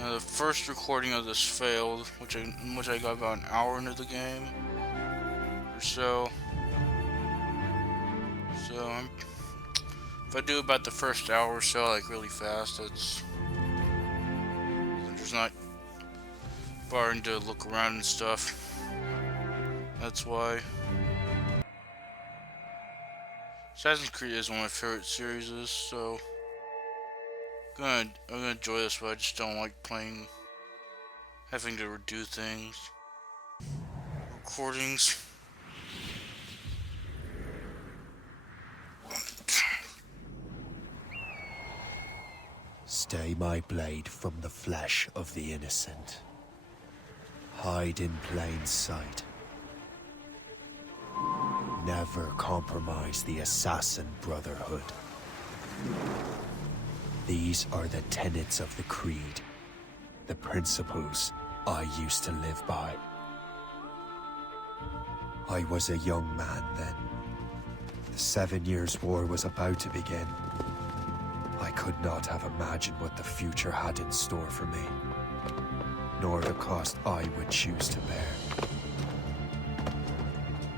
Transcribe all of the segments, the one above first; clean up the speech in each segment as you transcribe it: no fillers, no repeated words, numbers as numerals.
The first recording of this failed, which I got about an hour into the game or so. So if I do about the first hour or so, like really fast, I'm just not bothering to look around and stuff. That's why. Assassin's Creed is one of my favorite series, so I'm gonna enjoy this, but I just don't like having to redo things. Recordings. Stay my blade from the flesh of the innocent. Hide in plain sight. Never compromise the Assassin Brotherhood. These are the tenets of the Creed, the principles I used to live by. I was a young man then. The 7 Years' War was about to begin. I could not have imagined what the future had in store for me, nor the cost I would choose to bear.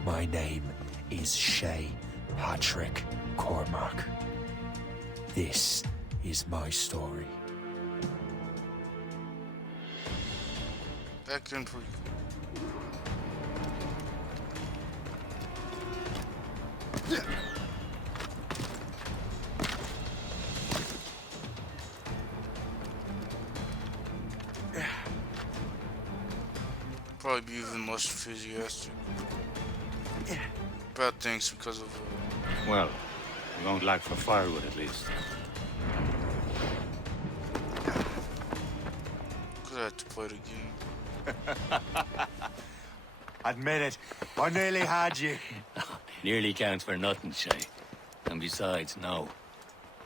My name is Shay Patrick Cormac. This is my story. Back in for you. Probably be even less enthusiastic about things because of. Well, we won't lack for firewood at least. Because I had to play the game. Admit it, I nearly had you. Nearly counts for nothing, Shay. And besides, no.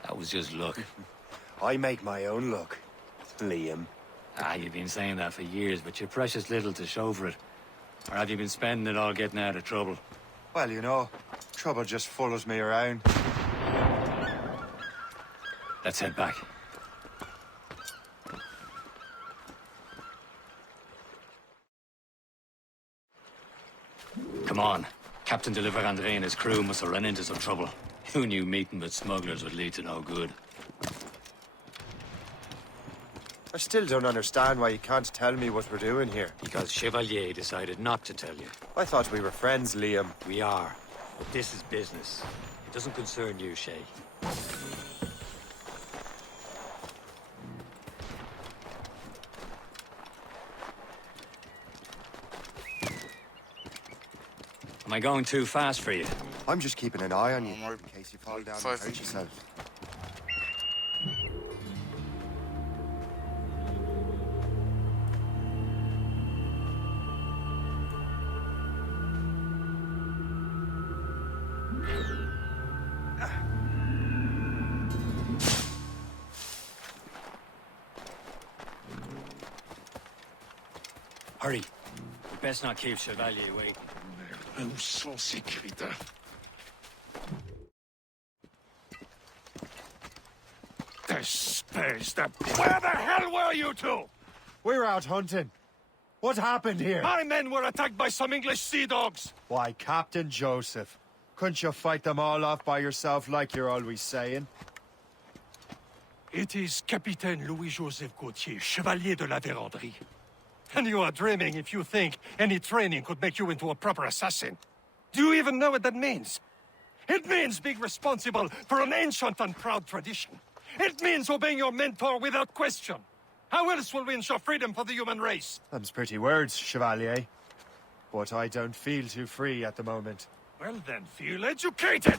That was just luck. I make my own luck, Liam. You've been saying that for years, but you're precious little to show for it. Or have you been spending it all getting out of trouble? Well, you know, trouble just follows me around. Let's head back. Come on. Captain de Andre and his crew must have run into some trouble. Who knew meeting with smugglers would lead to no good? I still don't understand why you can't tell me what we're doing here. Because Chevalier decided not to tell you. I thought we were friends, Liam. We are. But this is business. It doesn't concern you, Shay. Am I going too fast for you? I'm just keeping an eye on you, in case you fall down and hurt yourself. Hurry. We best not keep Chevalier waiting. Où sont ces crétins? Where the hell were you two? We're out hunting. What happened here? My men were attacked by some English sea dogs. Why, Captain Joseph. Couldn't you fight them all off by yourself like you're always saying? It is Capitaine Louis-Joseph Gauthier, Chevalier de la Vérendrye. And you are dreaming if you think any training could make you into a proper assassin. Do you even know what that means? It means being responsible for an ancient and proud tradition. It means obeying your mentor without question. How else will we ensure freedom for the human race? Them's pretty words, Chevalier. But I don't feel too free at the moment. Well then, feel educated!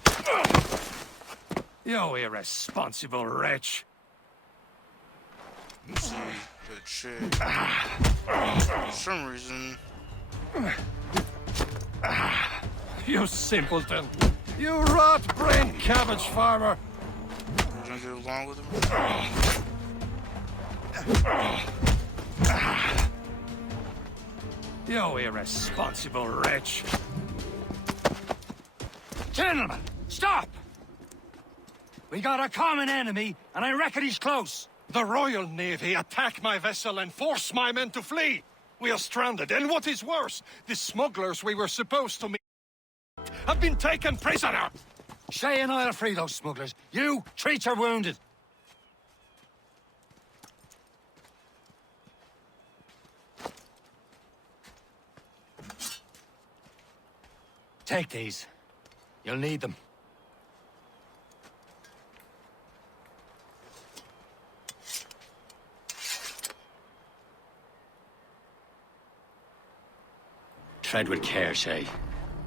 You irresponsible wretch. See, but shit. For some reason. You simpleton. You rot-brained cabbage farmer. You don't get along with him? You irresponsible wretch. Gentlemen, stop! We got a common enemy, and I reckon he's close. The Royal Navy attack my vessel and force my men to flee. We are stranded, and what is worse, the smugglers we were supposed to meet have been taken prisoner. Shay and I'll free those smugglers. You, treat your wounded. Take these. You'll need them. Tread with care, Shay.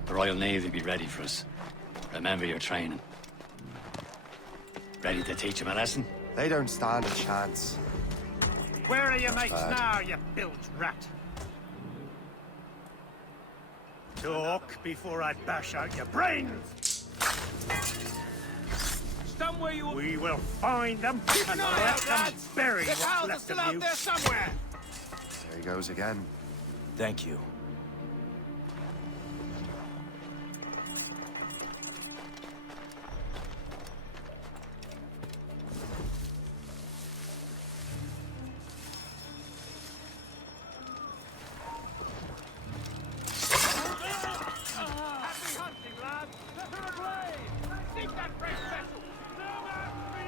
The Royal Navy will be ready for us. Remember your training. Ready to teach them a lesson? They don't stand a chance. Where are your mates now, you bilge rat? Talk before I bash out your brains! Stand where you are. We will find them and let them bury The what's cows are left still of out you. there somewhere. There he goes again. Thank you. Happy hunting, lads! Set her ablaze! Seek that fresh vessel! No match for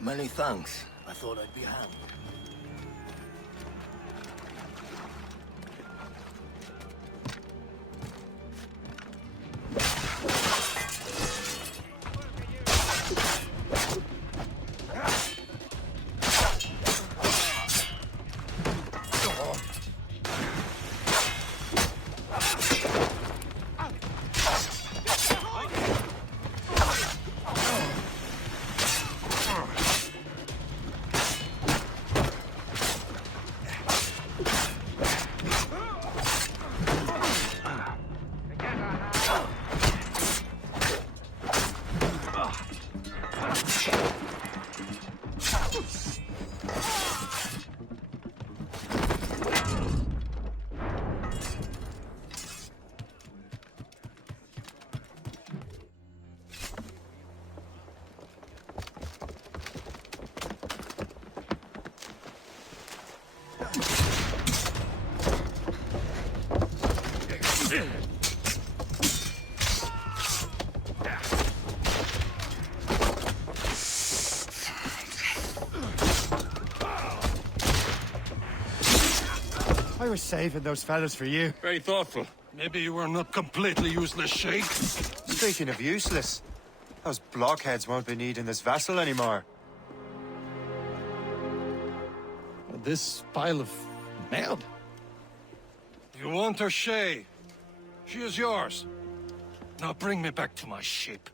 you! Many thanks. I thought I'd be hanged. I was saving those fellas for you. Very thoughtful. Maybe you were not completely useless, Shay. Speaking of useless, those blockheads won't be needing this vessel anymore. This pile of mud. You want her, Shay? She is yours. Now bring me back to my ship.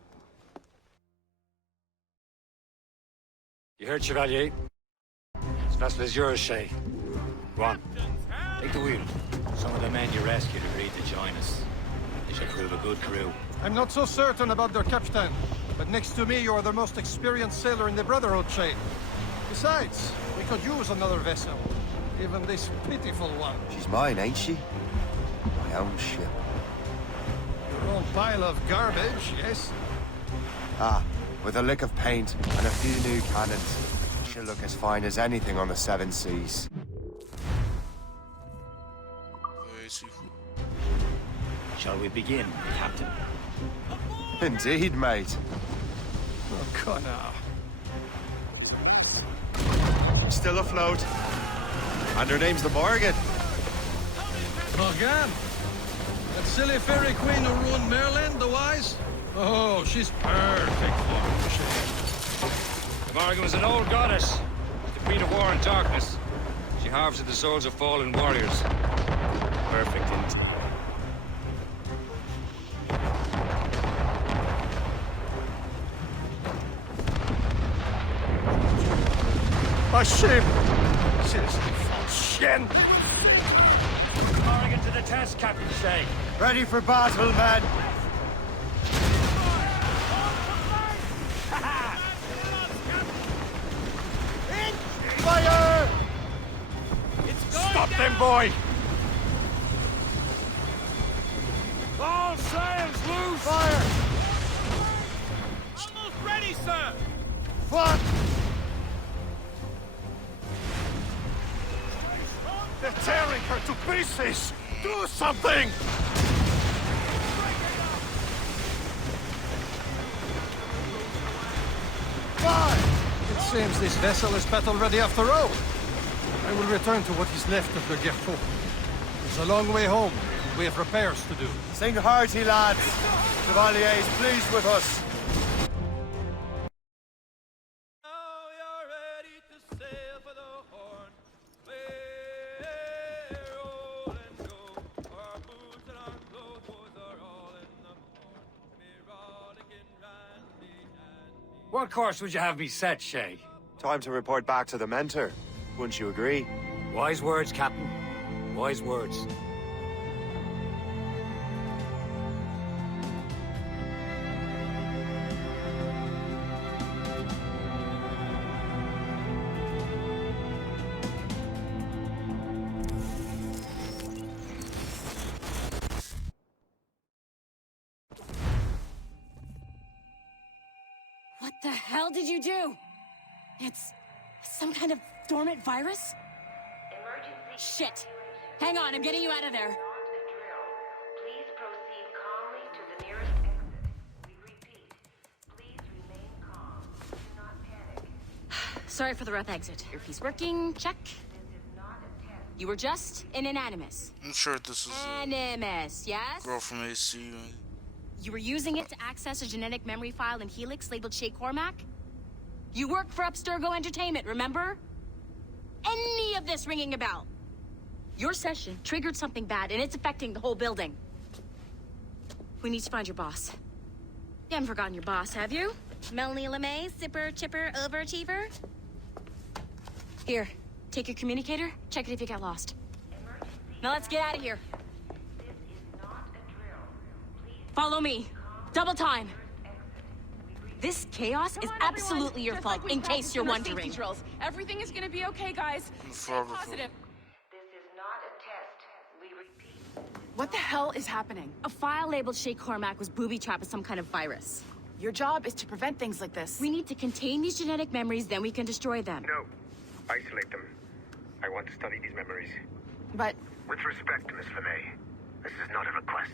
You heard, Chevalier? This vessel is yours, Shay. Go on. Take the wheel. Some of the men you rescued agreed to join us. They should prove a good crew. I'm not so certain about their captain, but next to me you are the most experienced sailor in the Brotherhood, Shay. Besides, we could use another vessel. Even this pitiful one. She's mine, ain't she? My own ship. Your own pile of garbage, yes? Ah, with a lick of paint and a few new cannons. She'll look as fine as anything on the Seven Seas. Shall we begin, Captain? Indeed, mate. Oh, Connor. Still afloat. And her name's the Morgan. Morgan? That silly fairy queen who ruined Merlin, the wise? Oh, she's perfect for you, Shay. The Morgan was an old goddess, the queen of war and darkness. She harvested the souls of fallen warriors. Perfect indeed. My ship! Seriously, false shin! Morgan to the test, Captain Shay. Ready for battle, men! Fire! Stop them, boy! All sails loose! Fire! sir! What? They're tearing her to pieces! Do something! Why? It seems this vessel is battle-ready after all. I will return to what is left of the Gerfaut. It's a long way home. We have repairs to do. Sing hearty, lads. Chevalier is pleased with us. What course would you have me set, Shay? Time to report back to the mentor. Wouldn't you agree? Wise words, Captain. Wise words. What the hell did you do? It's some kind of dormant virus? Shit. Hang on, I'm getting you out of there. Please proceed calmly to the nearest exit. We repeat, please remain calm. Do not panic. Sorry for the rough exit. Earpiece working, check. This is not a test. You were just in an animus. I'm sure this is a Animus, yes? girl from AC. You were using it to access a genetic memory file in Helix labeled Shay Cormac? You worked for Abstergo Entertainment, remember? Any of this ringing a bell? Your session triggered something bad, and it's affecting the whole building. We need to find your boss. You haven't forgotten your boss, have you? Melanie LeMay, zipper, chipper, overachiever? Here, take your communicator, check it if you got lost. Now let's get out of here. This is not a drill. Please Follow me. Double time. exit. This chaos is absolutely your fault, in case you're wondering. Everything is gonna be okay, guys. I'm a Stay photographer. positive. This is not a test. We repeat. What the hell is happening? A file labeled Shay Cormac was booby-trapped with some kind of virus. Your job is to prevent things like this. We need to contain these genetic memories, then we can destroy them. No. Isolate them. I want to study these memories. But With respect, Miss LeMay, this is not a request.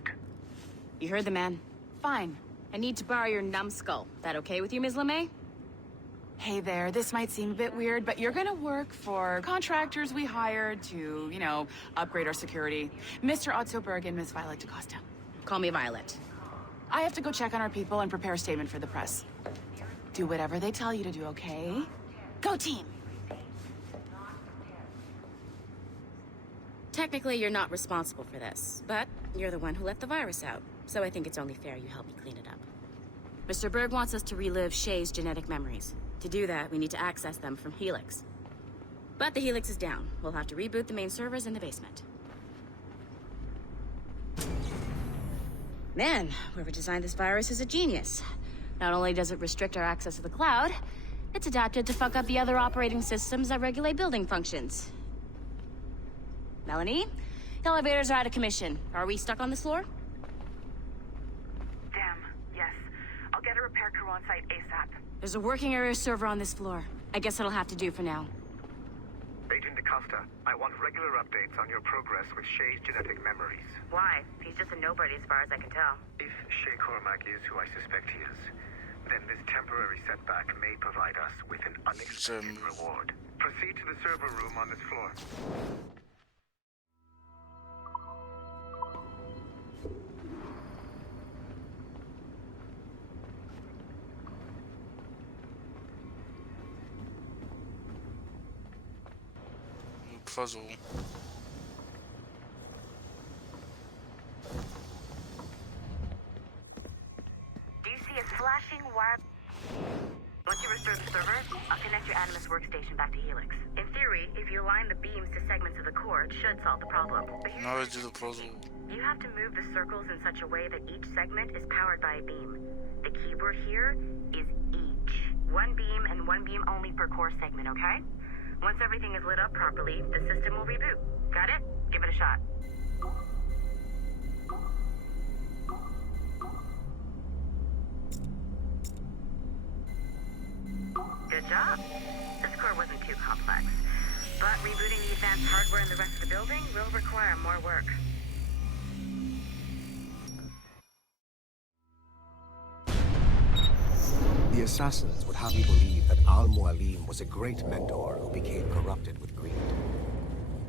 You heard the man. fine. I need to borrow your numbskull. That okay with you, Ms. LeMay? Hey there, this might seem a bit weird, but you're gonna work for contractors we hired to, upgrade our security. Mr. Otto Berg and Miss Violet DaCosta. Call me Violet. I have to go check on our people and prepare a statement for the press. Do whatever they tell you to do, okay? Go team! Technically, you're not responsible for this, but you're the one who let the virus out, so I think it's only fair you help me clean it up. Mr. Berg wants us to relive Shay's genetic memories. To do that, we need to access them from Helix. But the Helix is down. We'll have to reboot the main servers in the basement. Man, whoever designed this virus is a genius. Not only does it restrict our access to the cloud, it's adapted to fuck up the other operating systems that regulate building functions. Melanie? The elevators are out of commission. Are we stuck on this floor? Damn, yes. I'll get a repair crew on site ASAP. There's a working area server on this floor. I guess that'll have to do for now. Agent DaCosta, I want regular updates on your progress with Shay's genetic memories. Why? He's just a nobody as far as I can tell. If Shay Cormac is who I suspect he is, then this temporary setback may provide us with an unexpected reward. Proceed to the server room on this floor. Puzzle. Do you see a flashing wire? Once you restore the server, I'll connect your Animus workstation back to Helix. In theory, if you align the beams to segments of the core, it should solve the problem. But here's Now I do the puzzle. you have to move the circles in such a way that each segment is powered by a beam. The keyword here is each. One beam and one beam only per core segment, okay? Once everything is lit up properly, the system will reboot. Got it? Give it a shot. Good job. This core wasn't too complex. But rebooting the advanced hardware in the rest of the building will require more work. The assassins would have you believe that Al-Mualim was a great mentor who became corrupted with greed,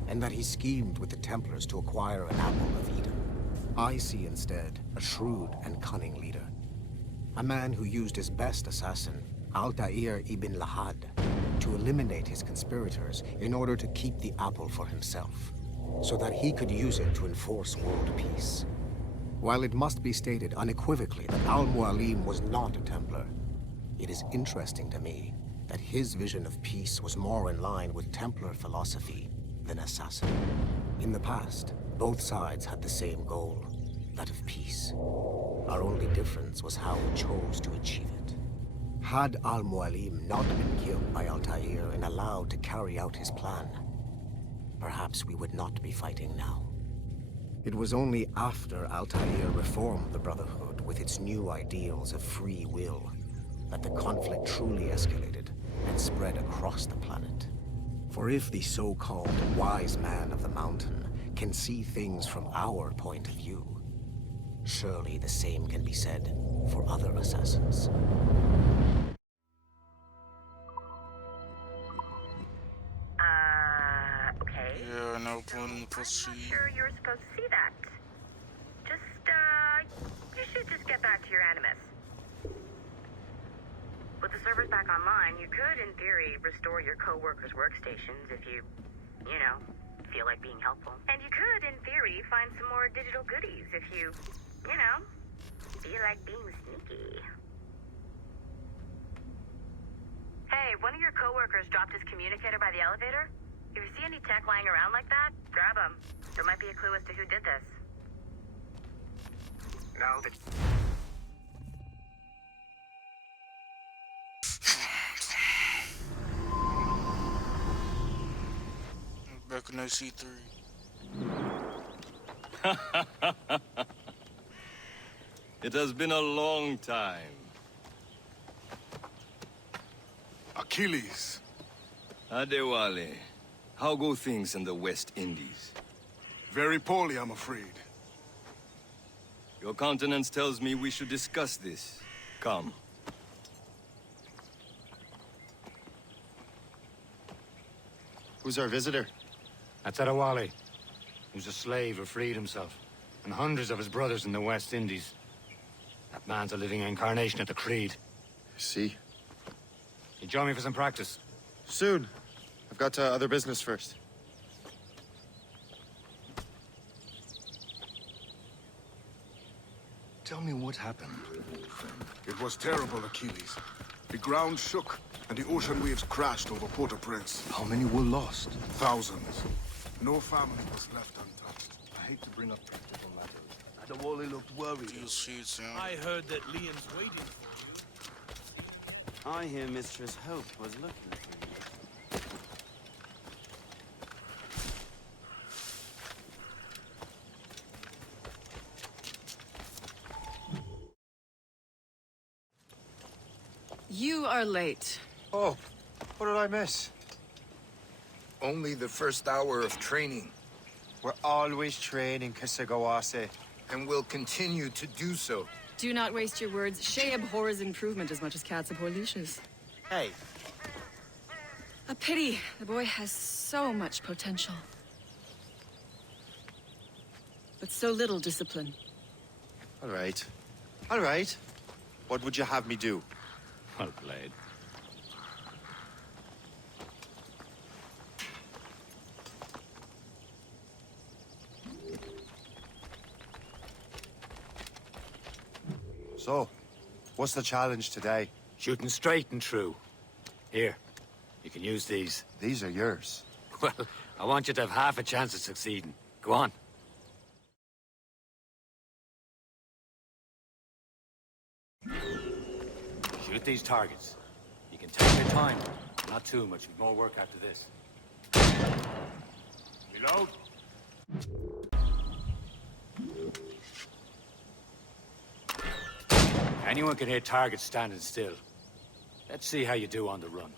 and that he schemed with the Templars to acquire an apple of Eden. I see instead a shrewd and cunning leader. A man who used his best assassin, Altair ibn Lahad, to eliminate his conspirators in order to keep the apple for himself, so that he could use it to enforce world peace. While it must be stated unequivocally that Al-Mualim was not a Templar, it is interesting to me that his vision of peace was more in line with Templar philosophy than assassin. In the past, both sides had the same goal, that of peace. Our only difference was how we chose to achieve it. Had Al-Mualim not been killed by Altair and allowed to carry out his plan, perhaps we would not be fighting now. It was only after Altair reformed the Brotherhood with its new ideals of free will that the conflict truly escalated and spread across the planet. For if the so-called wise man of the mountain can see things from our point of view, surely the same can be said for other assassins. Okay. Yeah, no point in proceed. I'm not sure you were supposed to see that. You should just get back to your animus. With the servers back online, you could, in theory, restore your co-workers' workstations if you feel like being helpful. And you could, in theory, find some more digital goodies if you feel like being sneaky. Hey, one of your co-workers dropped his communicator by the elevator. If you see any tech lying around like that, grab them. There might be a clue as to who did this. Now that... Back in AC3. It has been a long time. Achilles. Adewale, how go things in the West Indies? Very poorly, I'm afraid. Your countenance tells me we should discuss this. Come. Who's our visitor? That's Adewale, who's a slave who freed himself, and hundreds of his brothers in the West Indies. That man's a living incarnation of the Creed. See? You join me for some practice? Soon. I've got other business first. Tell me what happened. It was terrible, Achilles. The ground shook, and the ocean waves crashed over Port-au-Prince. How many were lost? Thousands. No family was left untouched. I hate to bring up practical matters. Adewale looked worried. I heard that Liam's waiting for you. I hear Mistress Hope was looking for you. You are late. Oh, what did I miss? Only the first hour of training. We're always training, Kisagawase. And will continue to do so. Do not waste your words. Shay abhors improvement as much as cats abhor leashes. Hey. A pity. The boy has so much potential. But so little discipline. All right. All right. What would you have me do? Well played. So, what's the challenge today? Shooting straight and true. Here, you can use these. These are yours. Well, I want you to have half a chance of succeeding. Go on. Shoot these targets. You can take your time. Not too much. More work after this. Reload. Anyone can hit targets standing still. Let's see how you do on the run.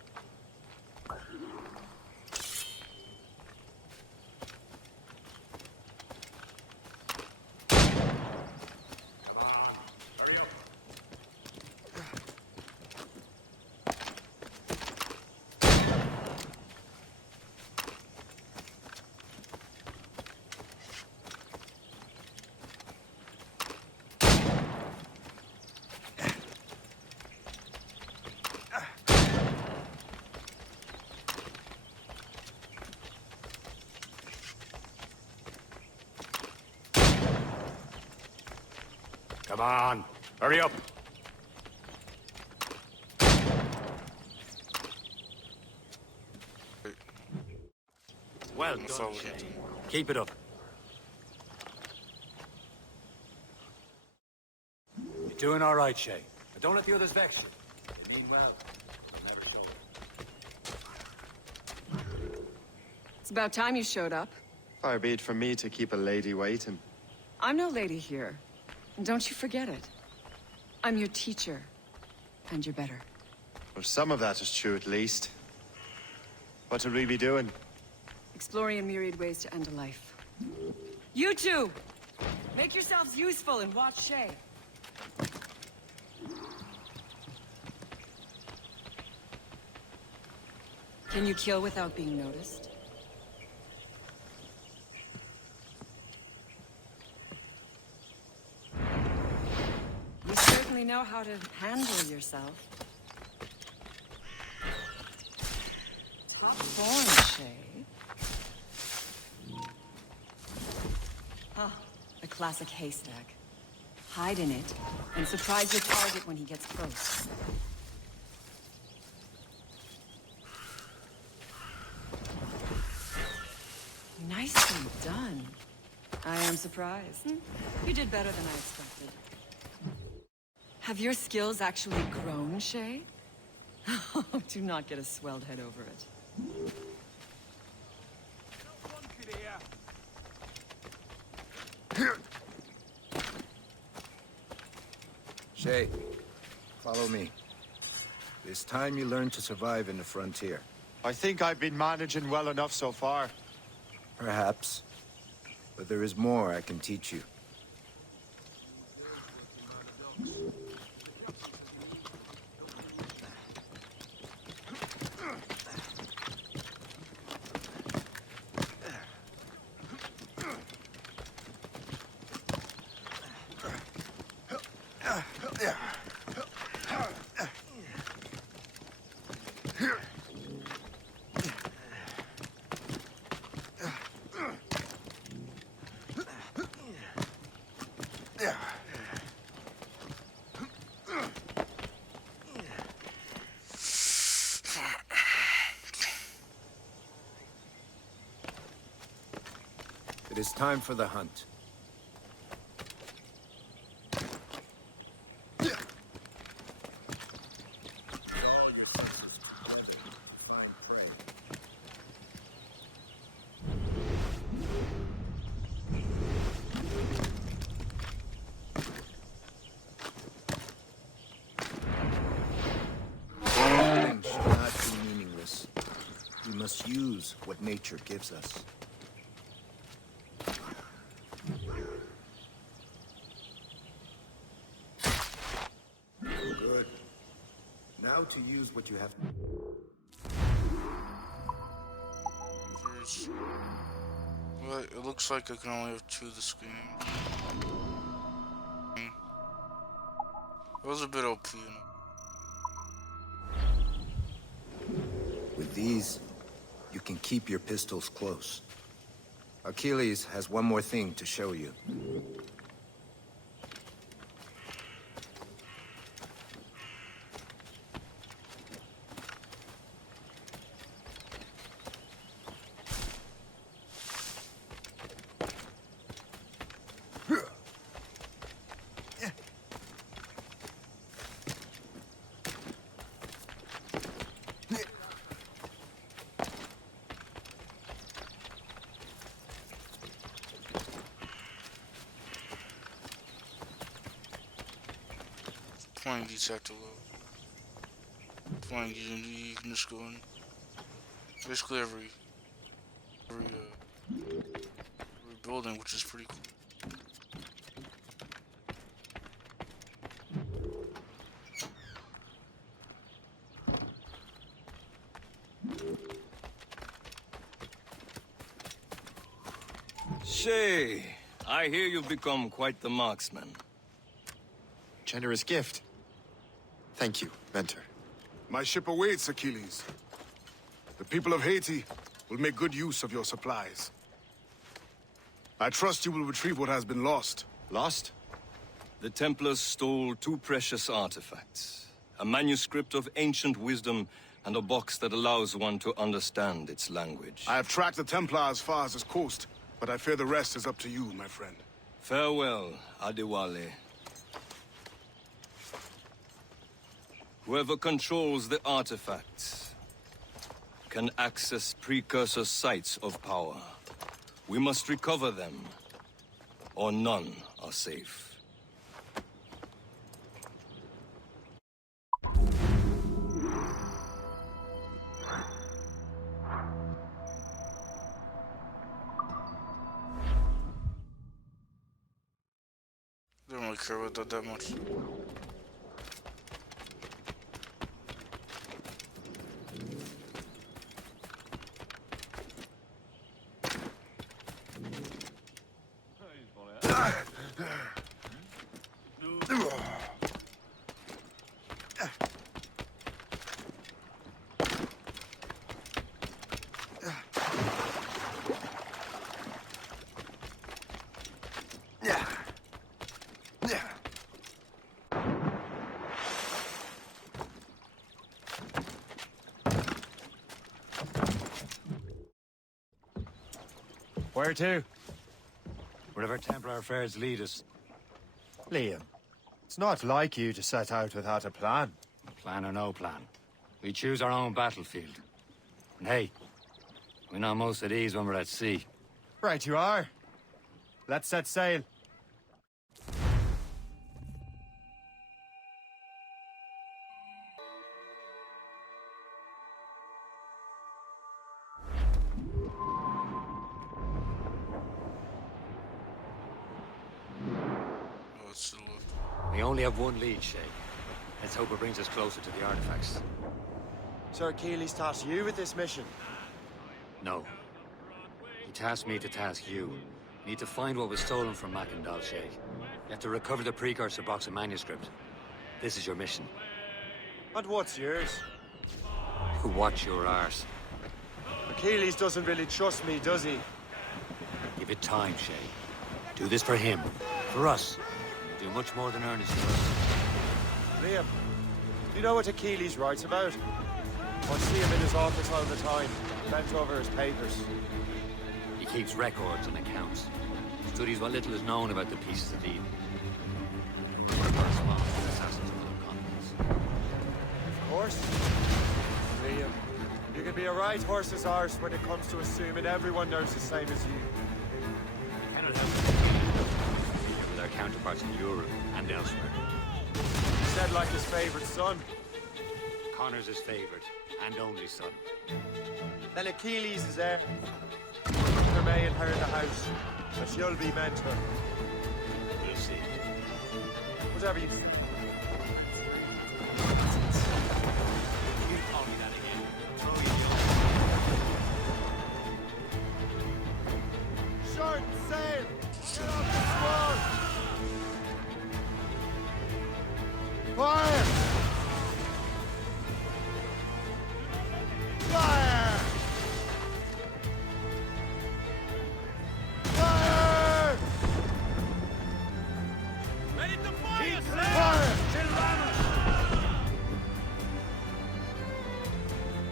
Come on, hurry up. Well done, Shay. Keep it up. You're doing all right, Shay. But don't let the others vex you. You mean well. Never show it. It's about time you showed up. Far be it from me to keep a lady waiting. I'm no lady here. And don't you forget it. I'm your teacher. And you're better. Well, some of that is true at least. What will we be doing? Exploring a myriad ways to end a life. You two! Make yourselves useful and watch Shay. Can you kill without being noticed? You certainly know how to handle yourself. Top form, Shay. Ah, a classic haystack. Hide in it, and surprise your target when he gets close. Nicely done. I am surprised. You did better than I expected. Have your skills actually grown, Shay? Do not get a swelled head over it. Shay, follow me. It's time you learn to survive in the frontier. I think I've been managing well enough so far. Perhaps. But there is more I can teach you. It is time for the hunt. Revenge should not be meaningless. We must use what nature gives us. Good. Now to use what you have. Well, it looks like I can only have 2 this game. It was a bit OP, you know. With these, you can keep your pistols close. Achilles has one more thing to show you. Flying these have to load. Flying these, you can just go in. Basically every building, which is pretty cool. Shay, I hear you've become quite the marksman. Generous gift. Thank you, Mentor. My ship awaits, Achilles. The people of Haiti will make good use of your supplies. I trust you will retrieve what has been lost. Lost? The Templars stole 2 precious artifacts. A manuscript of ancient wisdom and a box that allows one to understand its language. I have tracked the Templar as far as this coast, but I fear the rest is up to you, my friend. Farewell, Adewale. Whoever controls the artifacts can access precursor sites of power. We must recover them, or none are safe. I don't really care about that much. Where to? Wherever Templar affairs lead us. Liam, it's not like you to set out without a plan. Plan or no plan. We choose our own battlefield. And hey, we know most of these when we're at sea. Right you are. Let's set sail. We only have one lead, Shay. Let's hope it brings us closer to the artifacts. Sir Achilles tasked you with this mission. No. He tasked me to task you. You need to find what was stolen from Mackandal, Shay. You have to recover the precursor box of manuscript. This is your mission. And what's yours? Watch your arse. Achilles doesn't really trust me, does he? Give it time, Shay. Do this for him. For us. Do much more than earn his trust. Liam, do you know what Achilles writes about? I see him in his office all the time, bent over his papers. He keeps records and accounts. Studies what little is known about the pieces of Eden. Corresponds with assassins of other continents. Of course. Liam, you can be a right horse's arse when it comes to assuming everyone knows the same as you. Cannot help with our counterparts in Europe and elsewhere. He said like his favorite son. Connor's his favorite and only son. Then Achilles is heir. There may inherit the house, but you'll be mentor. We'll see. Whatever you say. You call me that again. Throw you Short sail! Get off the squad! Fire! Fire! Fire! Ready to fire, sir! Fire!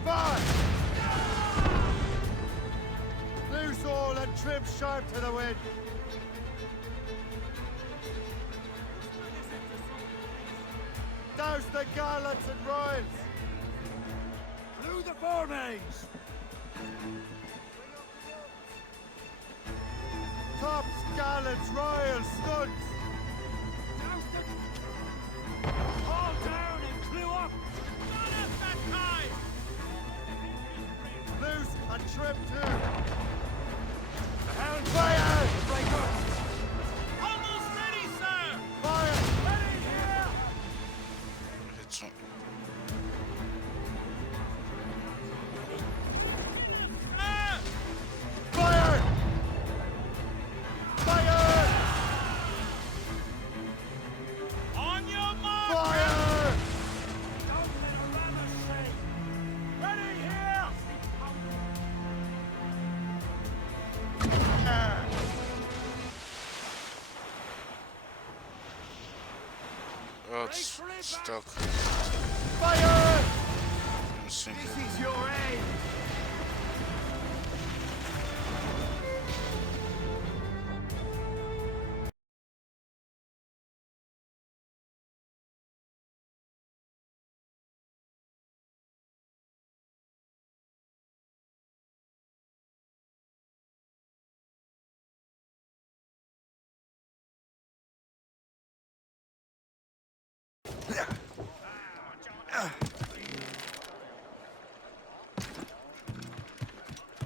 Fire! Loose all and trim sharp to the wind. Douse the gallants and royals. Through the foremains! Tops, gallants, royals, studs. All down and clew up! Not at that time! Loose trip too. The hound fire! The breaker! Almost ready, sir! Fire! Ready here! Hit some. Fire! Fire! On your mark! Fire! Don't let a rabbit shake! Ready here! Oh, it's stuck.